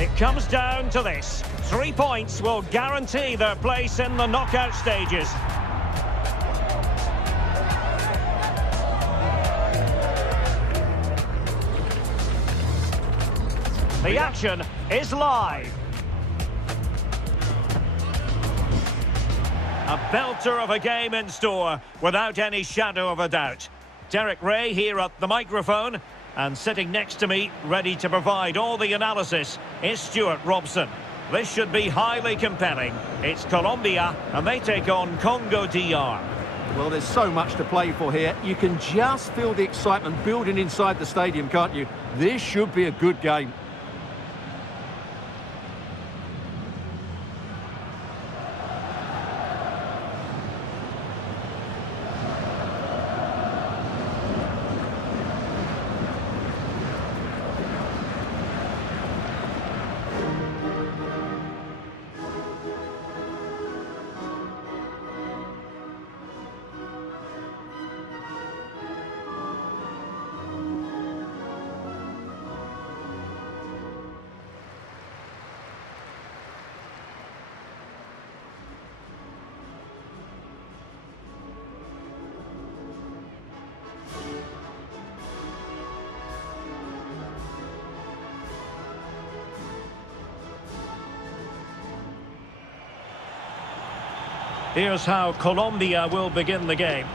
It comes down to this. 3 points will guarantee their place in the knockout stages. The action is live. A belter of a game in store, without any shadow of a doubt. Derek Ray here at the microphone, and sitting next to me, ready to provide all the analysis, is Stuart Robson. This should be highly compelling. It's Colombia, and they take on Congo DR. Well, there's so much to play for here. You can just feel the excitement building inside the stadium, can't you? This should be a good game. Here's how Colombia will begin the game.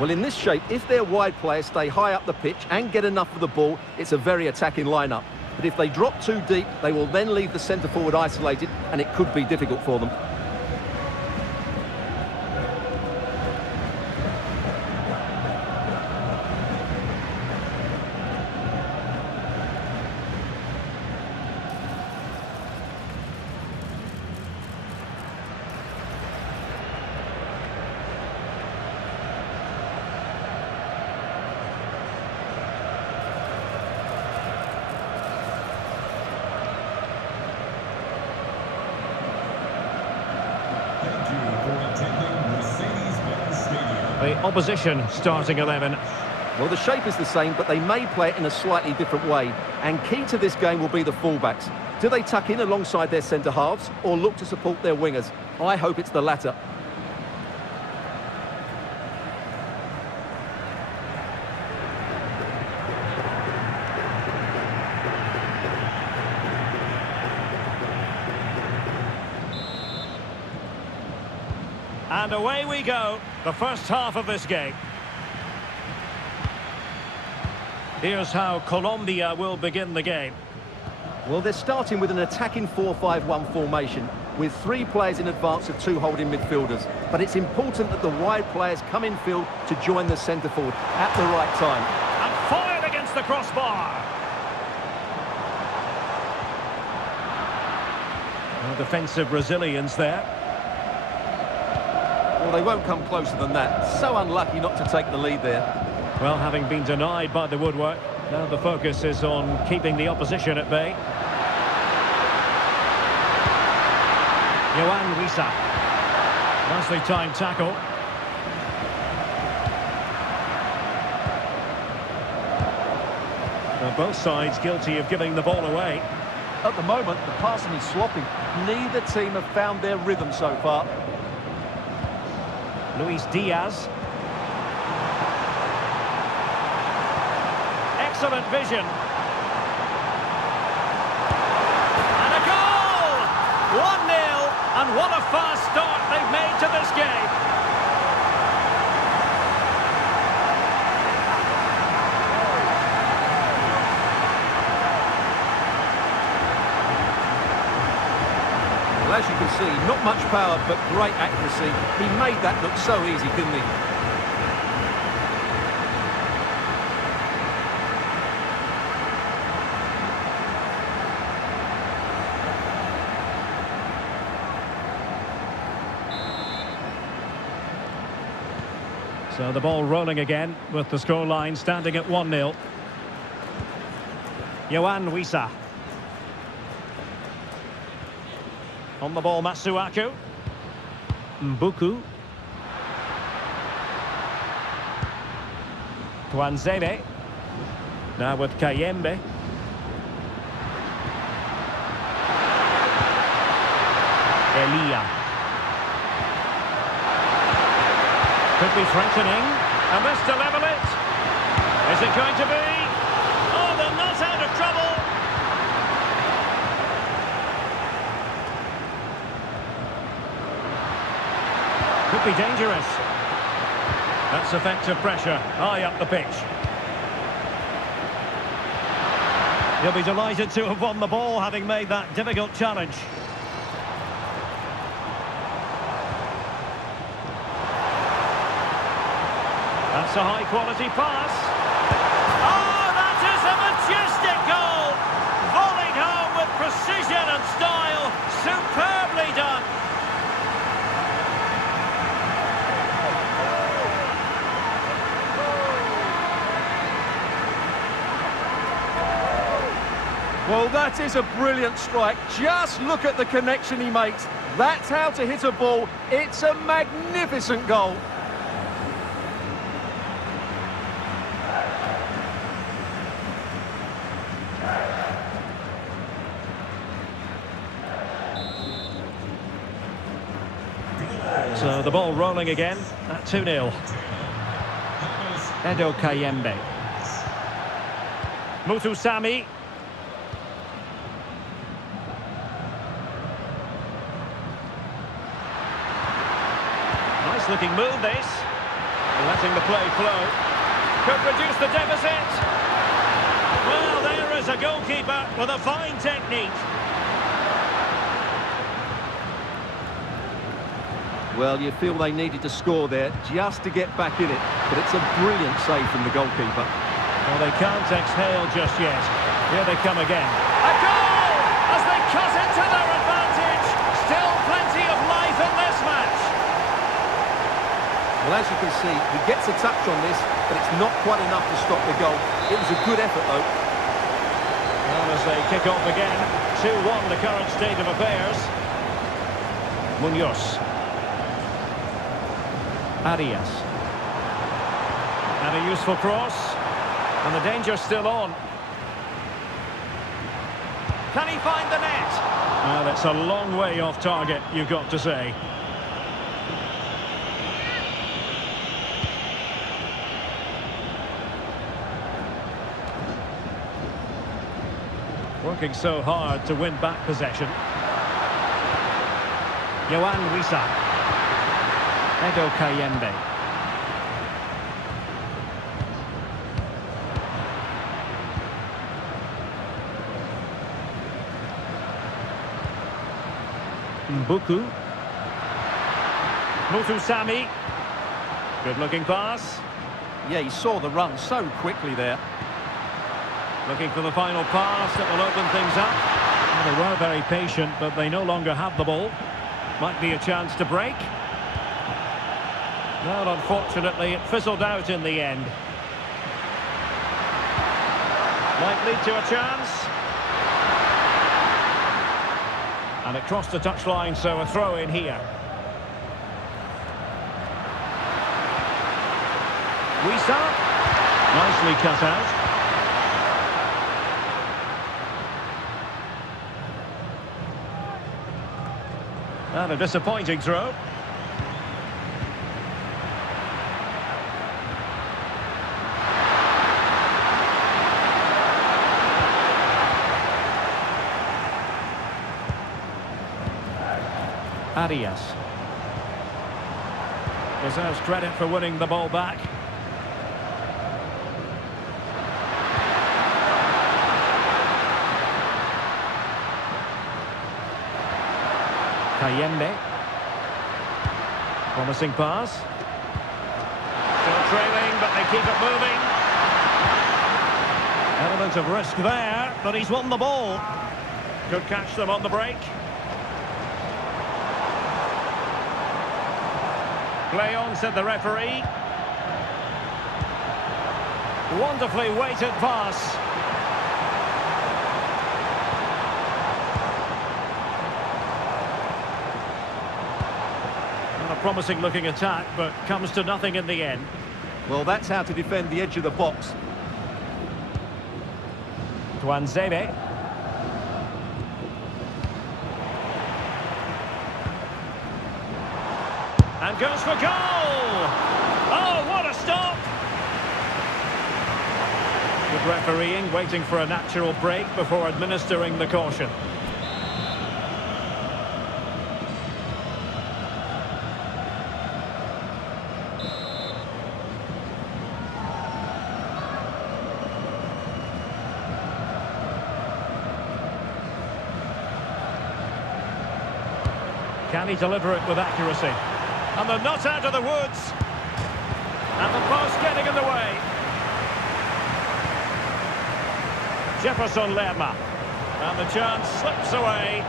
Well, in this shape, if their wide players stay high up the pitch and get enough of the ball, it's a very attacking lineup. But if they drop too deep, they will then leave the centre-forward isolated, and it could be difficult for them. The opposition starting 11. Well, the shape is the same, but they may play it in a slightly different way. And key to this game will be the fullbacks. Do they tuck in alongside their centre-halves or look to support their wingers? I hope it's the latter. And away we go, the first half of this game. Here's how Colombia will begin the game. Well, they're starting with an attacking 4-5-1 formation, with 3 players in advance of 2 holding midfielders. But it's important that the wide players come in field to join the centre-forward at the right time. And fired against the crossbar. Well, defensive resilience there. Well, they won't come closer than that. So unlucky not to take the lead there. Well, having been denied by the woodwork, now the focus is on keeping the opposition at bay. Yohan Wissa. Nicely timed tackle. Well, both sides guilty of giving the ball away. At the moment, the passing is sloppy. Neither team have found their rhythm so far. Luis Diaz. Excellent vision. And a goal! 1-0, and what a fast start they've made to this game. Well, as you can see, not much power, but great accuracy. He made that look so easy, didn't he? So the ball rolling again, with the scoreline standing at 1-0. Yohan Wissa. On the ball, Masuaku. Mbuku. Tuanzebe. Now with Kayembe. Elia. Could be threatening. And this to level it. Is it going to be? Oh, they're not out of trouble. Could be dangerous. That's effective pressure. High up the pitch. He'll be delighted to have won the ball, having made that difficult challenge. That's a high-quality pass. Oh, that is a majestic goal! Volleyed home with precision and style. Superbly done. Well, that is a brilliant strike. Just look at the connection he makes. That's how to hit a ball. It's a magnificent goal. So the ball rolling again at 2-0. Edo Kayembe. Mutusami. Nice looking move this. Letting the play flow. Could reduce the deficit. Well, there is a goalkeeper with a fine technique. Well, you feel they needed to score there just to get back in it, but it's a brilliant save from the goalkeeper. Well, they can't exhale just yet. Here they come again. A goal! As they cut into their advantage. Still plenty of life in this match. Well, as you can see, he gets a touch on this, but it's not quite enough to stop the goal. It was a good effort, though. And as they kick off again, 2-1 the current state of affairs. Munoz. Arias. And a useful cross. And the danger's still on. Can he find the net? Well, that's a long way off target, you've got to say. Working so hard to win back possession. Yohan Wissa. Edo Kayembe. Mbuku. Mutusami. Good looking pass. Yeah, he saw the run so quickly there. Looking for the final pass that will open things up. Well, they were very patient, but they no longer have the ball. Might be a chance to break. Well, unfortunately, it fizzled out in the end. Might lead to a chance. And it crossed the touchline, so a throw in here. Wissa. Nicely cut out. And a disappointing throw. Arias. Deserves credit for winning the ball back. Kayembe. Promising pass. Still trailing, but they keep it moving. Element of risk there, but he's won the ball. Could catch them on the break. Play on, said the referee. Wonderfully weighted pass. Not a promising looking attack, but comes to nothing in the end. Well, that's how to defend the edge of the box. Tuanzebe. And goes for goal! Oh, what a stop! Good refereeing, waiting for a natural break before administering the caution. Can he deliver it with accuracy? And they're not out of the woods. And the post getting in the way. Jefferson Lerma. And the chance slips away.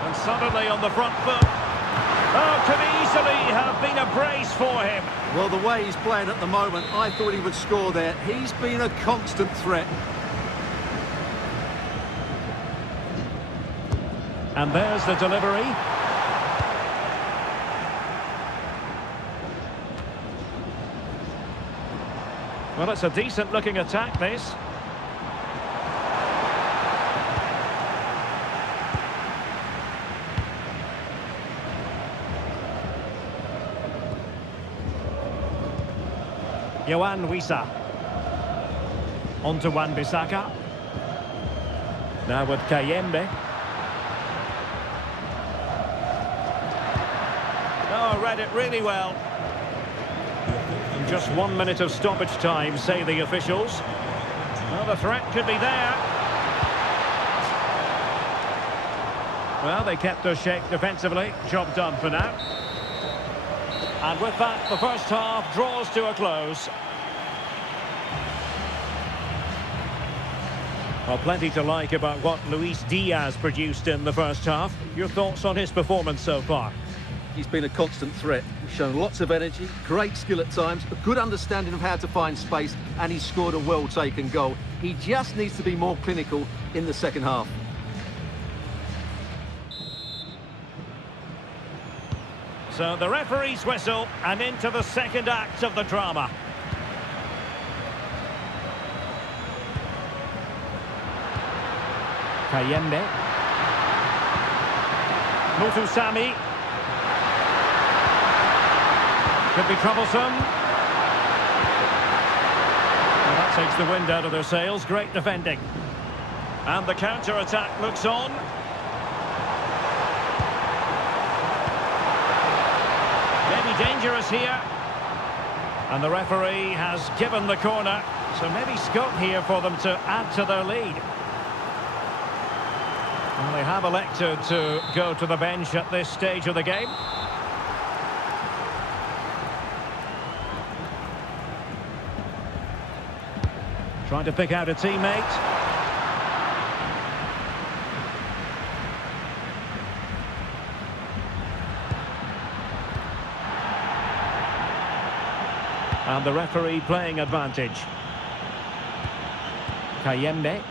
And suddenly on the front foot. Oh, could easily have been a brace for him. Well, the way he's playing at the moment, I thought he would score there. He's been a constant threat. And there's the delivery. Well, it's a decent-looking attack, this. Yohan Wissa. On to Wan-Bissaka. Now with Kayembe. Oh, read it really well. Just 1 minute of stoppage time, say the officials. Well, the threat could be there. Well, they kept their shape defensively. Job done for now. And with that, the first half draws to a close. Well, plenty to like about what Luis Diaz produced in the first half. Your thoughts on his performance so far? He's been a constant threat. He's shown lots of energy, great skill at times, a good understanding of how to find space, and he's scored a well-taken goal. He just needs to be more clinical in the second half. So the referee's whistle, and into the second act of the drama. Kayembe. Mutusami. Could be troublesome. Well, that takes the wind out of their sails. Great defending. And the counter-attack looks on. Maybe dangerous here. And the referee has given the corner. So maybe scope here for them to add to their lead. Well, they have elected to go to the bench at this stage of the game. Trying to pick out a teammate. And the referee playing advantage. Kayembe.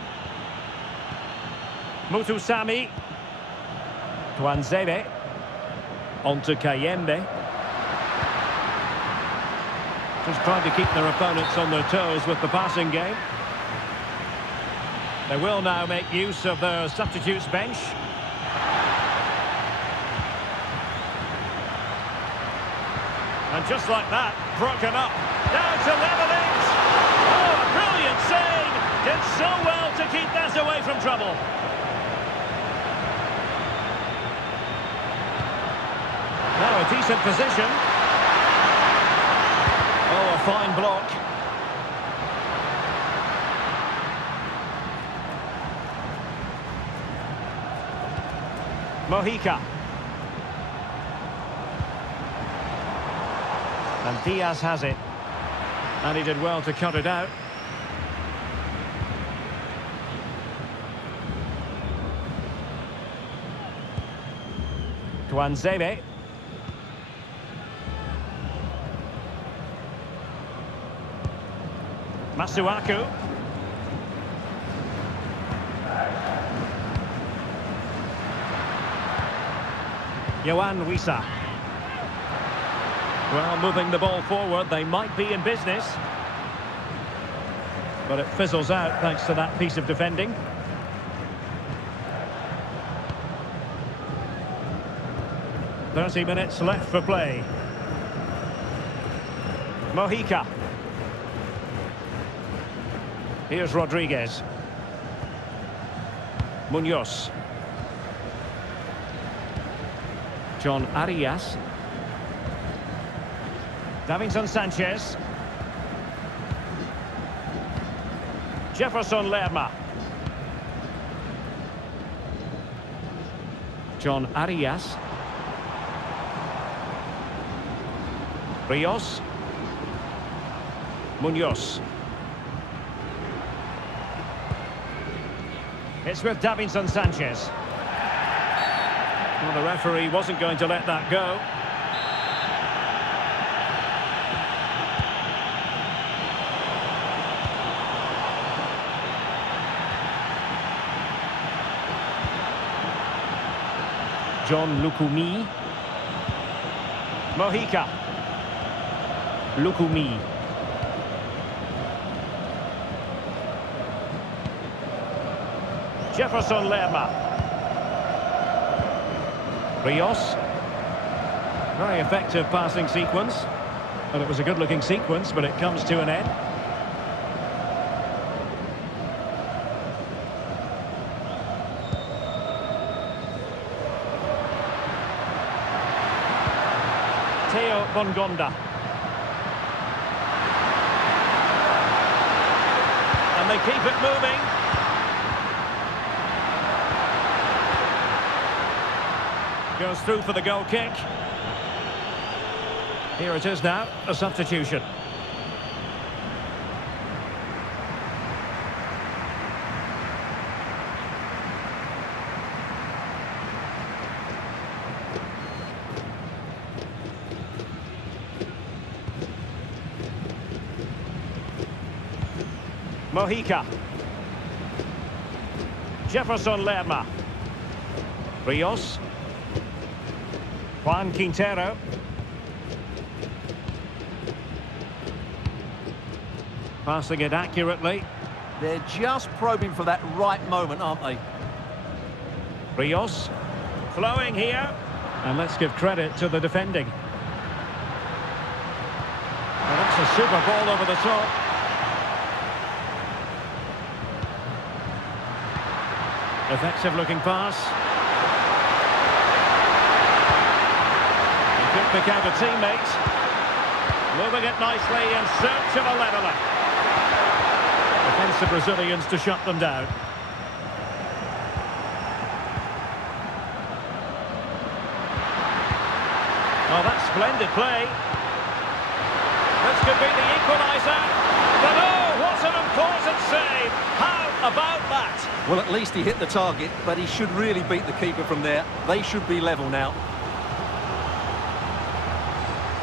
Mutusami. Tuanzebe. On to Kayembe. Just trying to keep their opponents on their toes with the passing game. They will now make use of their substitutes bench. And just like that, broken up. Now to level it. Oh, a brilliant save. Did so well to keep that away from trouble. Now a decent position. Oh, a fine block. Mojica. And Diaz has it. And he did well to cut it out. Tuanzebe. Masuaku. Yohan Wissa. Well, moving the ball forward, they might be in business. But it fizzles out thanks to that piece of defending. "30 minutes left for play. Mojica. Here's Rodriguez. Munoz. John Arias. Davinson Sanchez. Jefferson Lerma. John Arias. Rios. Munoz. It's with Davinson Sanchez. Well, the referee wasn't going to let that go. John Lukumi. Mojica. Lukumi. Jefferson Lerma. Rios. Very effective passing sequence. And it was a good-looking sequence, but it comes to an end. Theo Bongonda. And they keep it moving. Goes through for the goal kick. Here it is now, a substitution. Mojica. Jefferson Lerma. Rios. Juan Quintero. Passing it accurately. They're just probing for that right moment, aren't they? Rios. Flowing here. And let's give credit to the defending. Well, that's a super ball over the top. Effective looking pass. He could pick out a teammate. Moving it nicely in search of a leveller. Defensive Brazilians to shut them down. Oh, that's splendid play. This could be the equaliser. But oh, what an important save. How about that? Well, at least he hit the target, but he should really beat the keeper from there. They should be level now.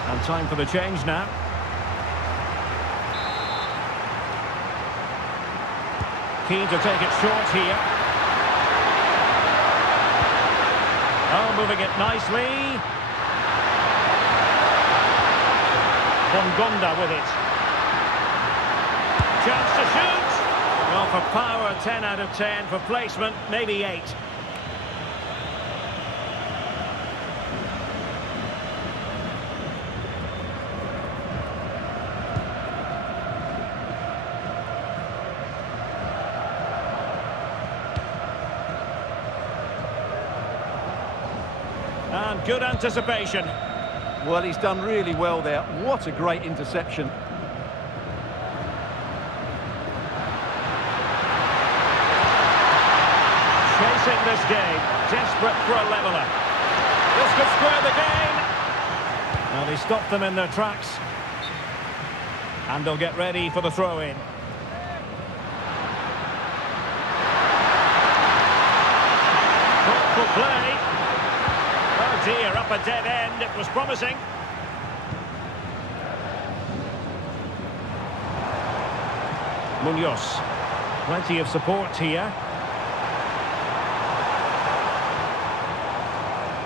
And time for the change now. Keen to take it short here. Oh, moving it nicely. Bongonda with it. Chance to shoot. Well, for power, 10 out of 10. For placement, maybe 8. And good anticipation. Well, he's done really well there. What a great interception. Chasing this game, desperate for a leveller. This could square the game. And he stopped them in their tracks. And they'll get ready for the throw-in. Thoughtful play. Oh dear, up a dead end. It was promising. Munoz. Plenty of support here.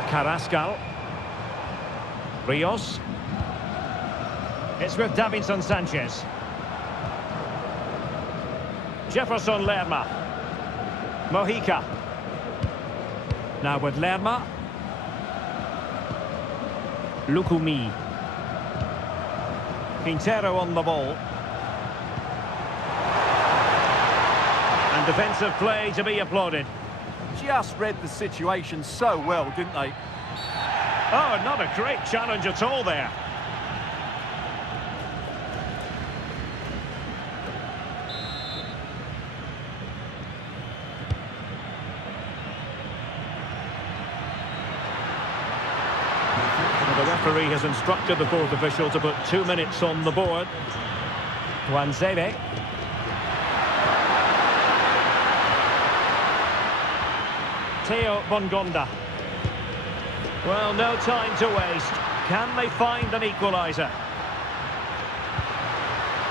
Carrascal. Rios. It's with Davinson Sanchez. Jefferson Lerma. Mojica. Now with Lerma. Lukumi. Quintero on the ball. And defensive play to be applauded. Just read the situation so well, didn't they? Oh, not a great challenge at all there. The referee has instructed the fourth official to put 2 minutes on the board. Tuanzebe. Theo Bongonda. Well, no time to waste. Can they find an equaliser?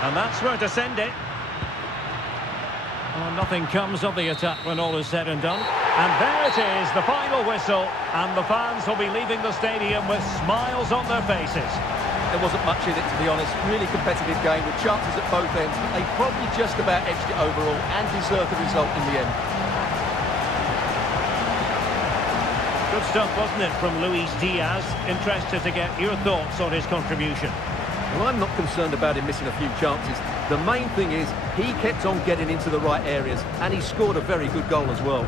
And that's where to send it. Oh, nothing comes of the attack when all is said and done. And there it is, the final whistle. And the fans will be leaving the stadium with smiles on their faces. There wasn't much in it, to be honest. Really competitive game with chances at both ends. But they probably just about edged it overall and deserved the result in the end. Good stuff, wasn't it, from Luis Diaz? Interested to get your thoughts on his contribution. Well, I'm not concerned about him missing a few chances. The main thing is he kept on getting into the right areas and he scored a very good goal as well.